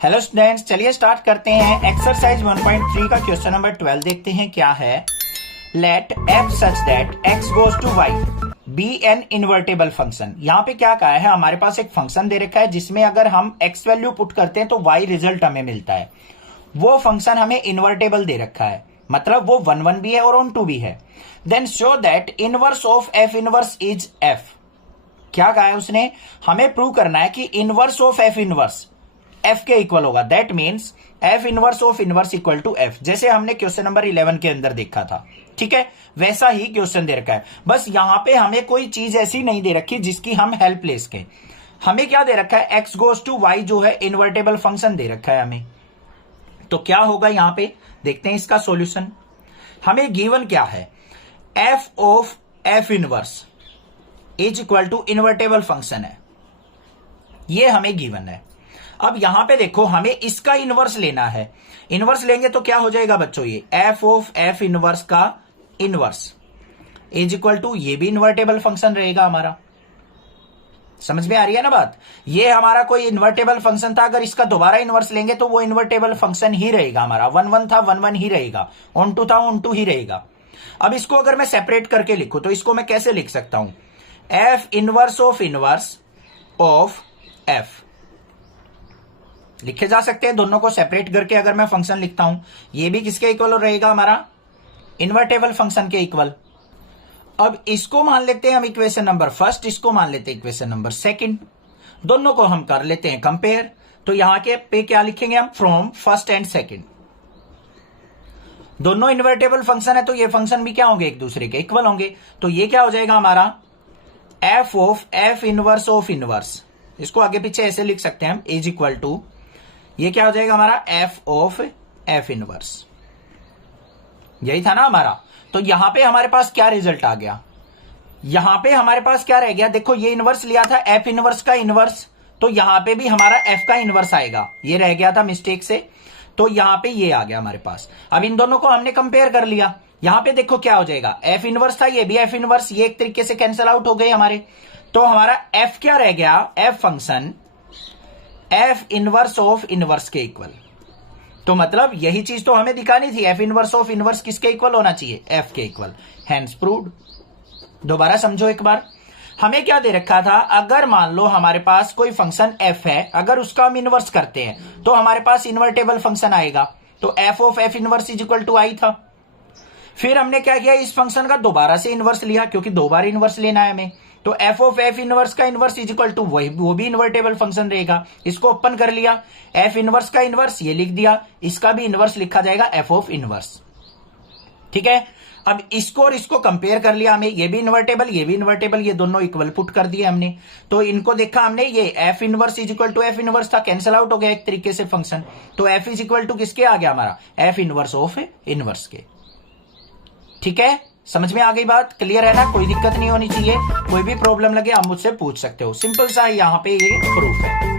Hello students, चलिए start करते हैं। एक्सरसाइज 1.3 का क्वेश्चन नंबर 12 देखते हैं क्या है। Let f such that x goes to y be an invertible function. यहाँ पे क्या कहा है, हमारे पास एक फंक्शन दे रखा है जिसमें अगर हम x वैल्यू पुट करते हैं तो y रिजल्ट हमें मिलता है। वो फंक्शन हमें इन्वर्टेबल दे रखा है, मतलब वो 1 भी है और ऑन 2 भी है। Then show that inverse of f inverse is f। क्या कहा है उसने, हमें प्रूव करना है कि inverse of f inverse f के इक्वल होगा। That means f inverse of inverse equal to f, जैसे हमने क्वेश्चन नंबर 11 के अंदर देखा था। ठीक है, वैसा ही क्वेश्चन दे रखा है, बस यहां पे हमें कोई चीज ऐसी नहीं दे रखी जिसकी हम हेल्प ले सके। हमें क्या दे रखा है, x गोज टू y जो है इन्वर्टेबल फंक्शन दे रखा है हमें। तो क्या होगा यहां पे, देखते हैं इसका सॉल्यूशन। हमें गिवन क्या है, f of f inverse is equal to invertible function है, ये हमें गिवन है। अब यहां पे देखो, हमें इसका इनवर्स लेना है। इनवर्स लेंगे तो क्या हो जाएगा बच्चों, ये f ऑफ f इनवर्स का इनवर्स इज इक्वल टू, ये भी इन्वर्टेबल फंक्शन रहेगा हमारा। समझ में आ रही है ना बात। ये हमारा कोई इन्वर्टेबल फंक्शन था, अगर इसका दोबारा इनवर्स लेंगे तो वो इन्वर्टेबल फंक्शन ही रहेगा हमारा। 1 था 1 ही रहेगा, ऑन 2 था ऑन 2 ही रहेगा। अब इसको अगर मैं सेपरेट करके लिखूं तो इसको मैं कैसे लिख सकता हूं, f इनवर्स ऑफ f लिखे जा सकते हैं। दोनों को सेपरेट करके अगर मैं फंक्शन लिखता हूं, ये भी किसके इक्वल रहेगा, हमारा इन्वर्टेबल फंक्शन के इक्वल। अब इसको मान लेते हैं हम इक्वेशन नंबर फर्स्ट, इसको मान लेते हैं इक्वेशन नंबर सेकंड। दोनों को हम कर लेते हैं कंपेयर। तो यहां के पे क्या लिखेंगे हम, फ्रॉम फर्स्ट एंड सेकंड। दोनों इन्वर्टेबल फंक्शन है तो ये फंक्शन भी क्या होंगे, एक दूसरे के इक्वल होंगे। तो ये क्या हो जाएगा हमारा, f of f inverse of inverse, इसको आगे पीछे ऐसे लिख सकते हैं हम, इज इक्वल टू, ये क्या हो जाएगा हमारा f ऑफ f इनवर्स। यही था ना हमारा। तो यहां पे हमारे पास क्या रिजल्ट आ गया, यहां पे हमारे पास क्या रह गया, देखो ये इनवर्स लिया था f इनवर्स का इनवर्स, तो यहां पे भी हमारा f का इनवर्स आएगा। ये रह गया था मिस्टेक से, तो यहां पे ये आ गया हमारे पास। अब इन दोनों को हमने कंपेयर कर लिया। यहां पे देखो क्या हो जाएगा, f इनवर्स था, ये भी f इनवर्स, ये एक तरीके से कैंसिल आउट हो गए हमारे। तो हमारा f क्या रह गया, f function f inverse of inverse के इक्वल। तो मतलब यही चीज तो हमें दिखानी थी, f इनवर्स ऑफ इनवर्स किसके इक्वल होना चाहिए, f के इक्वल। Hence proved. दोबारा समझो एक बार, हमें क्या दे रखा था, अगर मान लो हमारे पास कोई फंक्शन f है, अगर उसका हम इनवर्स करते हैं तो हमारे पास इन्वर्टेबल फंक्शन आएगा। तो f of f inverse is equal to i था। फिर हमने क्या किया, इस फंक्शन का दोबारा से इनवर्स लिया, क्योंकि दो बार इनवर्स लेना है हमें। तो f ऑफ f इनवर्स का इनवर्स इज इक्वल टू, वो भी इन्वर्टेबल फंक्शन रहेगा। इसको ओपन कर लिया, f इनवर्स का इनवर्स ये लिख दिया, इसका भी इनवर्स लिखा जाएगा f ऑफ इनवर्स। ठीक है, अब इसको और इसको कंपेयर कर लिया हमें, ये भी इन्वर्टेबल ये भी इन्वर्टेबल, ये दोनों इक्वल पुट कर दिए हमने। तो इनको देखा हमने, ये f inverse is equal to f inverse था, कैंसिल आउट हो गया एक तरीके से फंक्शन। तो f इज इक्वल टू किसके आ गया हमारा, f इनवर्स ऑफ इनवर्स के। ठीक है, समझ में आ गई बात, क्लियर है ना, कोई दिक्कत नहीं होनी चाहिए। कोई भी प्रॉब्लम लगे आप मुझसे पूछ सकते हो, सिंपल सा यहां पे ये प्रूफ है।